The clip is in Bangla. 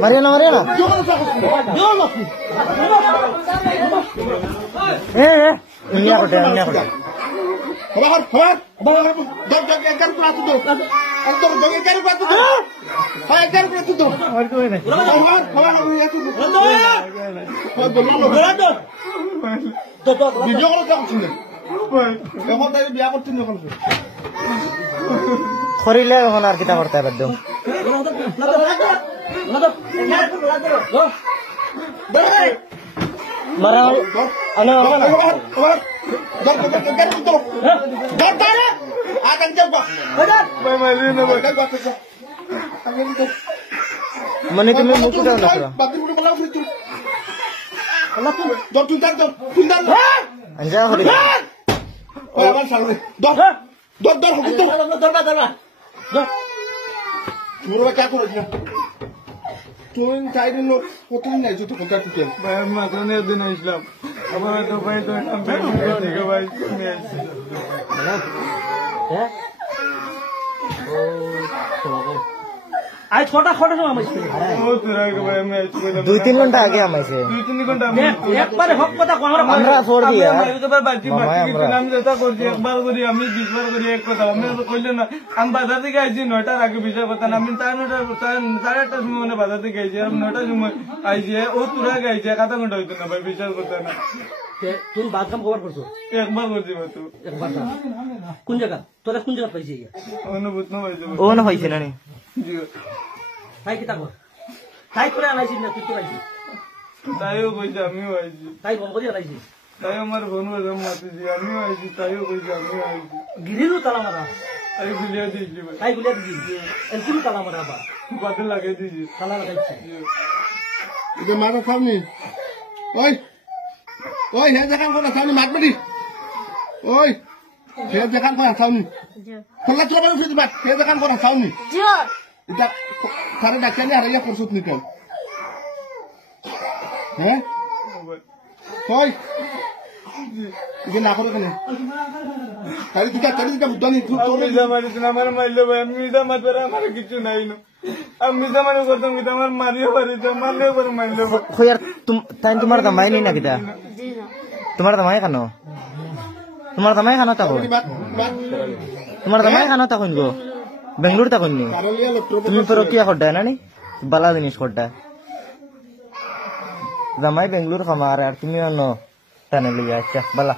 Mariana. Ini aku deh. Kabar. Dog ekar patu do. Antor dog ekar patu do. Hai ekar patu do. Kabar aku ya tu. Video kalau tak sini. Kamu tadi biar aku tunggu kalau. Khorile honar kita করতে পারদো মারা ana ana akan coba মানে তুমি মুকুট দাও না পুরো anja hori Murah क्या करो जी? तुम टाइम लो होते नहीं जो तो कोटा टुके भाई मकान है दिन इस्लाम अब तो भाई तो हम पे नहीं का भाई है आज छोटा समझ में वो तेरा के भाई मैं इसको 2-3 घंटा आगे हमारे 2-3 घंटा एक बार हक पता को हमरा আমরা छोड़ दिया एक बार बाजी बाकी नाम देता कर दिया एक बार करी हम 20 बार करी एक কথা আমি তো কইলে না আমি বাজার থেকে আইছি 9টার আগে বিষয় কথা না আমি 9:30 সময় বাজার থেকে আইছি আর 9টার সময় আইছি ও তুরা গাইছে আধা ঘন্টা হইতো না ভাই বিষয় কথা না तुम बात काम कवर करছো একবার করছি তো একবার কোন জায়গা তোরা কোন জায়গা পাইছিস অনুভূত না ভাই ও না হইছে না নি জি তাই কি তাকো তাই করে আনাইছিস না তুই তো আইছিস তাইও কইছে আমিও আইছি তাই বল করে আনাইছিস তাই আমার বোন বাজার মাতিছি আমিও আইছি তাইও কইছে আমিও আইছি গিরিরু তালা মারা আই গুলিয়া দিয়েছি ভাই তাই গুলিয়া দিছি এলকিরু তালা মারা বা বাদে লাগাই দিয়েছি তালা লাগাইছি इधर मारा सामने ओए हे देखान को सामने मार बड़ी ओए हे देखान को सामने खल्ला चला बन फिर बात हे देखान को सामने जो इधर सारे डॉक्टर ने हरिया परसुत निकल हैं ओए इधर ना करो कने तारी दिका बुद्धा नहीं तू तो মিজা মারিস না আমার মাইলো ভাই মিজা মারবে আমার কিছু নাই না আমি মিজা মানে করতাম কি আমার মারিও পারিত মারলেও পারে মাইলো khoyar তোমার দামাই নেই না কিটা তোমার দামাই খানো তোমার দামাই খানা তা তোমার দামাই খানা তা কইন গো বেঙ্গলুরু তা কইনি তুমি পর কি করডা না নি বালা জিনিস করডা দামাই বেঙ্গলুরু খামার আর তুমি অন্য টানে লিয়া আচ্ছা বালা